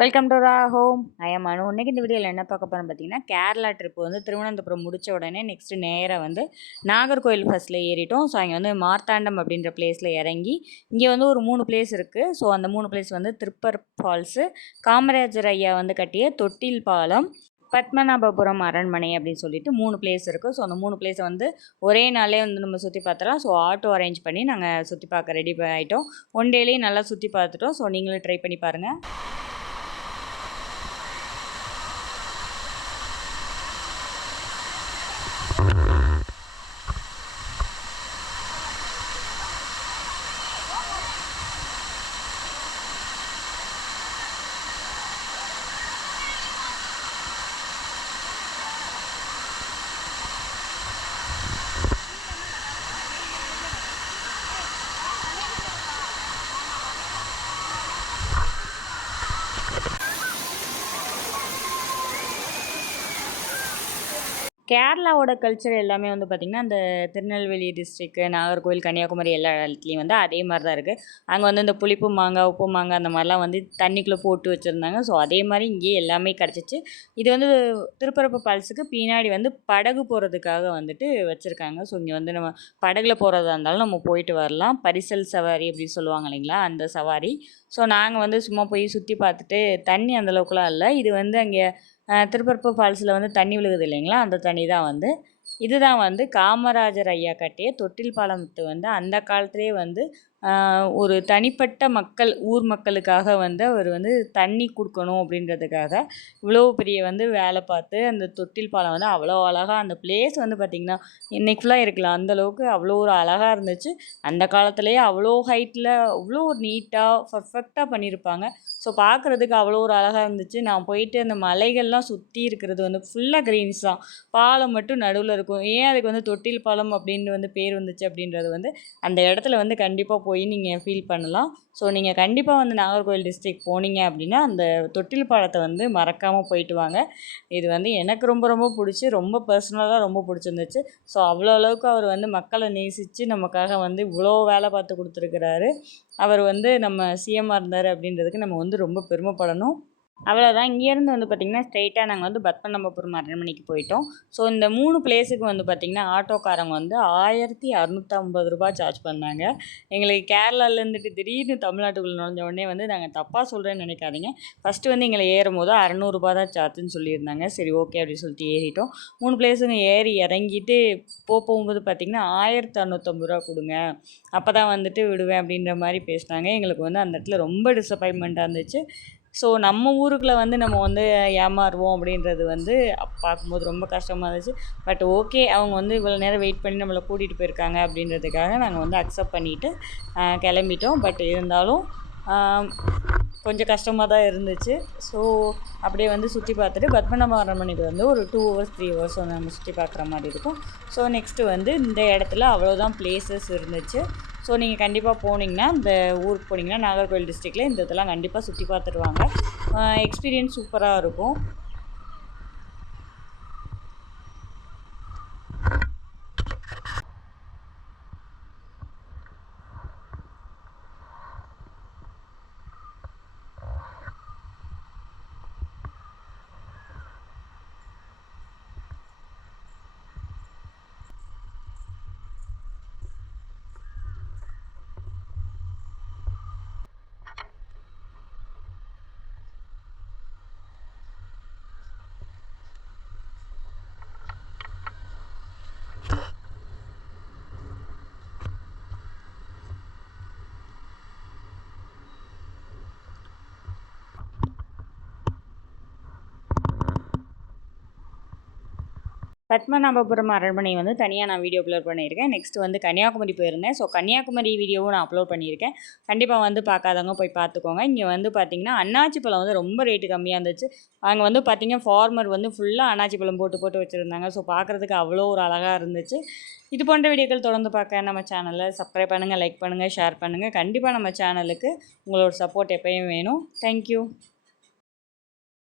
Welcome to ரா home ஐயம் அனு இன்றைக்கி இந்த வீடியோவில் என்ன பார்க்க போகிறோம் பார்த்தீங்கன்னா கேரளா ட்ரிப் வந்து திருவனந்தபுரம் முடித்த உடனே நெக்ஸ்ட்டு நேராக வந்து நாகர்கோயில் ஃபஸ்ட்டில் ஏறிட்டோம். ஸோ அங்கே வந்து மார்த்தாண்டம் அப்படின்ற பிளேஸில் இறங்கி இங்கே வந்து ஒரு மூணு பிளேஸ் இருக்குது ஸோ அந்த மூணு பிளேஸ் வந்து திருப்பர் ஃபால்ஸு காமராஜர் ஐயா வந்து கட்டிய தொட்டில் பாலம் பத்மநாபபுரம் அரண்மனை அப்படின்னு சொல்லிட்டு மூணு பிளேஸ் இருக்குது ஸோ அந்த மூணு பிளேஸை வந்து ஒரே நாளே வந்து நம்ம சுற்றி பார்த்துலாம் ஸோ ஆட்டோ அரேஞ்ச் பண்ணி நாங்கள் சுற்றி பார்க்க ரெடி ஆகிட்டோம் ஒன் டேலேயும் நல்லா சுற்றி பார்த்துட்டோம். ஸோ நீங்களும் ட்ரை பண்ணி பாருங்கள் கேரளாவோட கல்ச்சர் எல்லாமே வந்து பார்த்திங்கன்னா அந்த திருநெல்வேலி டிஸ்ட்ரிக்கு நாகர்கோவில் கன்னியாகுமரி எல்லா இடத்துலையும் வந்து அதே மாதிரி தான் இருக்குது அங்கே வந்து இந்த புளிப்பு மாங்காய் உப்பு மாங்காய் அந்த மாதிரிலாம் வந்து தண்ணிக்குள்ளே போட்டு வச்சுருந்தாங்க. ஸோ அதே மாதிரி இங்கேயே எல்லாமே கிடச்சிச்சு. இது வந்து திருப்பரப்பு பால்ஸுக்கு பின்னாடி வந்து படகு போகிறதுக்காக வந்துட்டு வச்சுருக்காங்க. ஸோ இங்கே வந்து நம்ம படகுல போகிறதா இருந்தாலும் நம்ம போயிட்டு வரலாம். பரிசல் சவாரி அப்படின்னு சொல்லுவாங்க இல்லைங்களா? அந்த சவாரி. ஸோ நாங்கள் வந்து சும்மா போய் சுற்றி பார்த்துட்டு தண்ணி அந்தளவுக்குலாம் இல்லை. இது வந்து அங்கே திருப்பரப்பு ஃபால்ஸில் வந்து தண்ணி விழுகுது இல்லைங்களா? அந்த தண்ணி தான் வந்து இதுதான் வந்து காமராஜர் ஐயா கட்டிய தொட்டில் பாலத்து வந்து அந்த காலத்துலேயே வந்து ஒரு தனிப்பட்ட மக்கள் ஊர் மக்களுக்காக வந்து அவர் வந்து தண்ணி கொடுக்கணும் அப்படின்றதுக்காக இவ்வளோ பெரிய வந்து வேலை பார்த்து அந்த தொட்டில் பாலம் வந்து அவ்வளோ அழகாக அந்த பிளேஸ் வந்து பார்த்திங்கன்னா இன்றைக்கி ஃபுல்லாக இருக்கலாம். அந்தளவுக்கு அவ்வளோ ஒரு அழகாக இருந்துச்சு. அந்த காலத்துலேயே அவ்வளோ ஹைட்டில் அவ்வளோ ஒரு நீட்டாக பர்ஃபெக்டாக பண்ணியிருப்பாங்க. ஸோ பார்க்குறதுக்கு அவ்வளோ ஒரு அழகாக இருந்துச்சு. நான் போயிட்டு அந்த மலைகள்லாம் சுற்றி இருக்கிறது வந்து ஃபுல்லாக க்ரீன்ஸ் தான். பாலம் மட்டும் நடுவில் இருக்கும். ஏன் அதுக்கு வந்து தொட்டில் பாலம் அப்படின்னு வந்து பேர் வந்துச்சு அப்படின்றது வந்து அந்த இடத்துல வந்து கண்டிப்பாக போய் நீங்கள் ஃபீல் பண்ணலாம். ஸோ நீங்கள் கண்டிப்பாக வந்து நாகர்கோவில் டிஸ்ட்ரிக் போனீங்க அப்படின்னா அந்த தொட்டில் பாலத்தை வந்து மறக்காமல் போயிட்டு வாங்க. இது வந்து எனக்கு ரொம்ப ரொம்ப பிடிச்சி ரொம்ப பர்சனலாக ரொம்ப பிடிச்சிருந்துச்சு. ஸோ அவ்வளோ அளவுக்கு அவர் வந்து மக்களை நேசித்து நமக்காக வந்து இவ்வளோ வேலை பார்த்து கொடுத்துருக்குறாரு. அவர் வந்து நம்ம சிஎம்மாக இருந்தார் அப்படின்றதுக்கு நம்ம வந்து ரொம்ப பெருமைப்படணும். அவ்வளோதான் இங்கேருந்து வந்து பார்த்திங்கன்னா ஸ்ட்ரெயிட்டாக நாங்கள் வந்து பத்மநாபபுரம் அரண்மனைக்கு போயிட்டோம். ஸோ இந்த மூணு பிளேஸுக்கு வந்து பார்த்திங்கன்னா ஆட்டோக்காரங்க வந்து ஆயிரத்தி அறுநூற்றம்பது ரூபா சார்ஜ் பண்ணாங்க. எங்களுக்கு கேரளாலேருந்துட்டு திடீர்னு தமிழ்நாட்டுக்குள்ளே நுழைஞ்ச உடனே வந்து நாங்கள் தப்பாக சொல்கிறேன்னு நினைக்காதீங்க. ஃபஸ்ட்டு வந்து எங்களை ஏறும் போது அறநூறுபா தான் சார்ஜுன்னு சொல்லியிருந்தாங்க. சரி ஓகே அப்படின்னு சொல்லிட்டு ஏறிட்டோம். மூணு பிளேஸுங்க ஏறி இறங்கிட்டு போ போகும்போது பார்த்திங்கன்னா ஆயிரத்தி அறநூற்றம்பது ரூபா கொடுங்க. அப்போ தான் வந்துட்டு விடுவேன் அப்படின்ற மாதிரி பேசினாங்க. எங்களுக்கு வந்து அந்த இடத்துல ரொம்ப டிசப்பாயின்மெண்ட்டாக இருந்துச்சு. ஸோ நம்ம ஊருக்குள்ளே வந்து நம்ம வந்து ஏமாறுவோம் அப்படின்றது வந்து பார்க்கும்போது ரொம்ப கஷ்டமாக இருந்துச்சு. பட் ஓகே அவங்க வந்து இவ்வளோ நேரம் வெயிட் பண்ணி நம்மளை கூட்டிகிட்டு போயிருக்காங்க அப்படின்றதுக்காக நாங்கள் வந்து அக்செப்ட் பண்ணிவிட்டு கிளம்பிட்டோம். பட் இருந்தாலும் கொஞ்சம் கஷ்டமாக தான் இருந்துச்சு. ஸோ அப்படியே வந்து சுற்றி பார்த்துட்டு பத்மநாப அரண்மனைக்கு வந்து ஒரு டூ ஹவர்ஸ் த்ரீ ஹவர்ஸ் நம்ம சுற்றி பார்க்குற மாதிரி இருக்கும். ஸோ நெக்ஸ்ட்டு வந்து இந்த இடத்துல அவ்வளோதான் பிளேசஸ் இருந்துச்சு. ஸோ நீங்கள் கண்டிப்பாக போனீங்கன்னா இந்த ஊருக்கு போனீங்கன்னா நாகர்கோவில் டிஸ்ட்ரிக்டில் இந்த இதெல்லாம் கண்டிப்பாக சுற்றி பார்த்துட்டு வாங்க. எக்ஸ்பீரியன்ஸ் சூப்பராக இருக்கும். பத்மநாபபுரம் அரண்மனை வந்து தனியாக நான் வீடியோ அப்லோட் பண்ணியிருக்கேன். நெக்ஸ்ட் வந்து கன்னியாகுமரி போயிருந்தேன். ஸோ கன்னியாகுமரி வீடியோவும் நான் அப்லோட் பண்ணியிருக்கேன். கண்டிப்பாக வந்து பார்க்காதவங்க போய் பார்த்துக்கோங்க. இங்கே வந்து பார்த்திங்கன்னா அண்ணாச்சி பழம் வந்து ரொம்ப ரேட்டு கம்மியாக இருந்துச்சு. அங்கே வந்து பார்த்திங்கன்னா ஃபார்மர் வந்து ஃபுல்லாக அண்ணாச்சி பழம் போட்டு போட்டு வச்சுருந்தாங்க. ஸோ பார்க்குறதுக்கு அவ்வளோ ஒரு அழகாக இருந்துச்சு. இது போன்ற வீடியோக்கள் தொடர்ந்து பார்க்க நம்ம சேனலை சப்ஸ்கிரைப் பண்ணுங்கள் லைக் பண்ணுங்கள் ஷேர் பண்ணுங்கள் கண்டிப்பாக நம்ம சேனலுக்கு உங்களோட சப்போர்ட் எப்பயும் வேணும். தேங்க்யூ